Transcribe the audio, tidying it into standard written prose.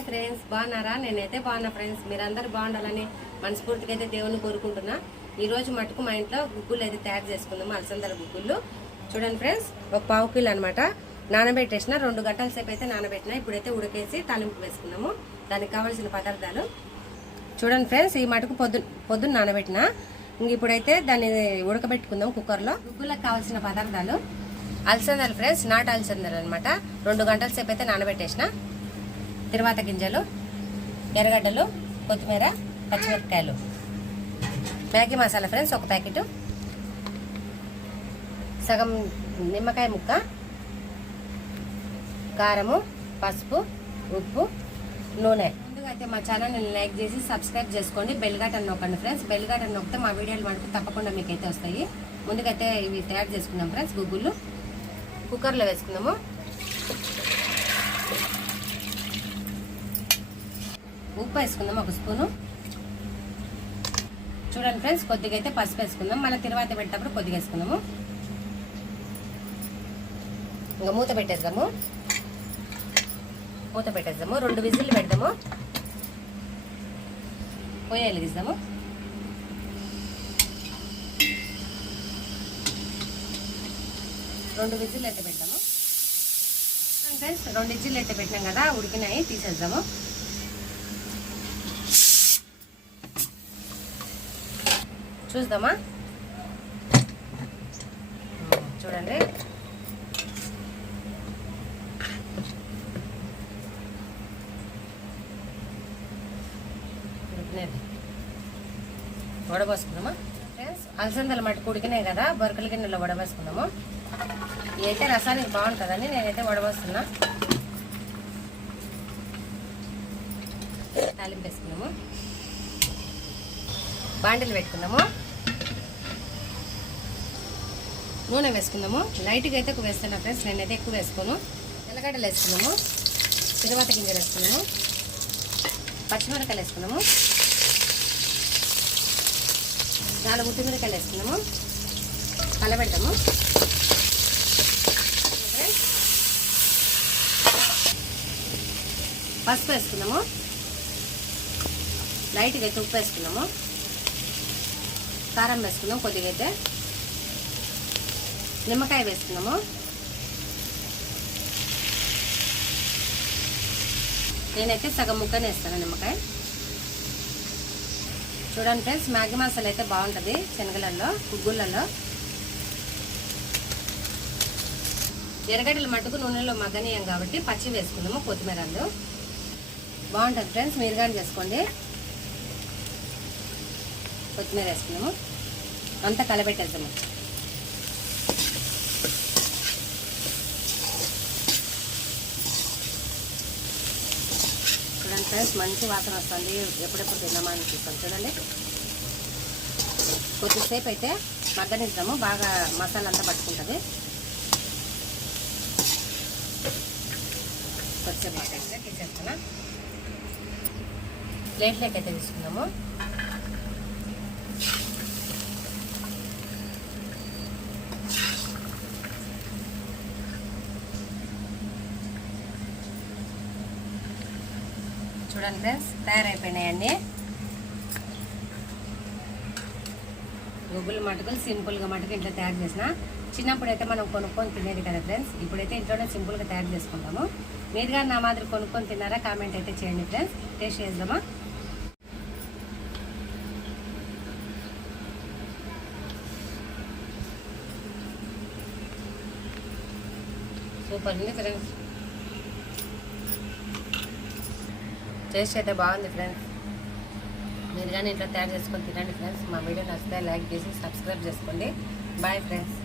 Hi friends, బాగున్నారా? నేనైతే బాగున్నా ఫ్రెండ్స్. మీరందరూ బాగుండాలని మనస్ఫూర్తిగా అయితే దేవుని కోరుకుంటున్నా. ఈ రోజు మటుకు మా ఇంట్లో గుగ్గులు అయితే తయారు చేసుకుందాము. అలసందల గుగ్గులు చూడండి ఫ్రెండ్స్. ఒక పావు కిలో అనమాట నానబెట్టేసిన, 2 గంటల సేపు అయితే నానబెట్టిన. ఇప్పుడైతే ఉడకేసి తాలింపు వేసుకున్నాము. దానికి కావాల్సిన పదార్థాలు చూడండి ఫ్రెండ్స్. ఈ మటుకు పొద్దున్న నానబెట్టిన. ఇప్పుడైతే దాన్ని ఉడకబెట్టుకుందాం కుక్కర్లో. గుగ్గులకు కావాల్సిన పదార్థాలు అలసందలు ఫ్రెండ్స్, నాటు అలసందలు అనమాట. 2 గంటల సేపు అయితే నానబెట్టేసిన. తిరువాత గింజలు, ఎర్రగడ్డలు, కొత్తిమీర, పచ్చిమిరపకాయలు, మ్యాగీ మసాలా ఫ్రెండ్స్ 1 ప్యాకెట్, సగం నిమ్మకాయ ముక్క, కారము, పసుపు, ఉప్పు, నూనె. ముందుగా అయితే మా ఛానల్ని లైక్ చేసి సబ్స్క్రైబ్ చేసుకోండి. బెల్ బటన్ నొక్కండి ఫ్రెండ్స్. బెల్ బటన్ నొక్కితే మా వీడియోలు మనకు తప్పకుండా మీకు అయితే వస్తాయి. ముందుగా అయితే ఇవి తయారు చేసుకుందాం ఫ్రెండ్స్. గుగ్గులు కుక్కర్లో వేసుకుందాము. ఉప్పు వేసుకుందాం 1 స్పూను. చూడండి ఫ్రెండ్స్, కొద్దిగా అయితే పసుపు వేసుకుందాం. మళ్ళీ తిరువాత పెట్టేటప్పుడు కొద్దిగా వేసుకుందాము. ఇంకా మూత పెట్టేద్దాము. 2 విజిల్లు పెడదాము. పొయ్యి వెలిగిద్దాము. రెండు విజిల్లు అయితే పెడదాము ఫ్రెండ్స్. 2 విజిల్లు అయితే పెట్టినాం కదా, ఉడికినాయి. తీసేద్దాము. చూద్దామా? చూడండి, వడబోసుకుందామా ఫ్రెండ్స్. అలసందలు మట్టి ఉడికినాయి కదా, బొరకల గిన్నెలో వడబోసుకుందాము. ఇదైతే రసానికి బాగుంటుందని నేనైతే వడబోస్తున్నా. తాలింపు వేసుకుందాము. బాండిలు పెట్టుకుందాము. నూనె వేసుకుందాము. లైట్గా అయితే ఎక్కువ వేస్తున్నా ఫ్రెండ్స్, నేనైతే ఎక్కువ వేసుకోను. తెల్లగడ్డలు వేసుకుందాము. తిరువాత గింజలు వేసుకుందాము. పచ్చిమిరపకాయలు వేసుకుందాము. 4 ఉత్తిమిరకాయలు వేసుకుందాము. కలబెడతాము. పసుపు వేసుకుందాము. లైట్గా అయితే ఉప్పు వేసుకుందాము. కారం వేసుకుందాం కొద్దిగా అయితే. నిమ్మకాయ వేసుకుందాము. నేనైతే సగం ముక్కనే వేస్తాను నిమ్మకాయ. చూడండి ఫ్రెండ్స్, మ్యాగీ మసాలా అయితే బాగుంటుంది శనగలలో, గుగ్గులలో. ఎర్రగడ్డలు మట్టుకు నూనెలో మగ్గనీయం కాబట్టి పచ్చి వేసుకుందాము. కొత్తిమీరలు బాగుంటుంది ఫ్రెండ్స్, మీరు కానీ చేసుకోండి. కొత్తిమీర వేసుకున్నాము. అంతా కలబెట్టేద్దాము. చూడండి ఫ్రెండ్స్, మంచి వాసన వస్తుంది. ఎప్పుడెప్పుడు తిన్నామా అనిపిస్తాం. చూడండి, కొద్దిసేపు అయితే మగ్గనిద్దాము. బాగా మసాలా అంతా పట్టుకుంటుంది. కొద్దిసేపు మగ్గనిస్తే తీసేస్తున్నా. ప్లేట్లోకి అయితే తీసుకుందాము. చూడండి ఫ్రెండ్స్, తయారైపోయినాయండి గుగ్గులు మటుకులు. సింపుల్గా మటుకు ఇంట్లో తయారు చేసిన. చిన్నప్పుడు అయితే మనం కొనుక్కొని తినేది కదా ఫ్రెండ్స్. ఇప్పుడైతే ఇంట్లోనే సింపుల్గా తయారు చేసుకుంటాము. మీరు కానీ నా మాదిరి కొనుక్కొని తిన్నారా? కామెంట్ అయితే చేయండి ఫ్రెండ్స్. టేస్ట్ చేద్దామా? సూపర్ ఉంది ఫ్రెండ్స్. టేస్ట్ అయితే బాగుంది ఫ్రెండ్స్. మీరు కానీ ఇంట్లో తయారు చేసుకొని తినండి ఫ్రెండ్స్. మా వీడియో నచ్చితే లైక్ చేసి సబ్స్క్రైబ్ చేసుకోండి. Bye friends.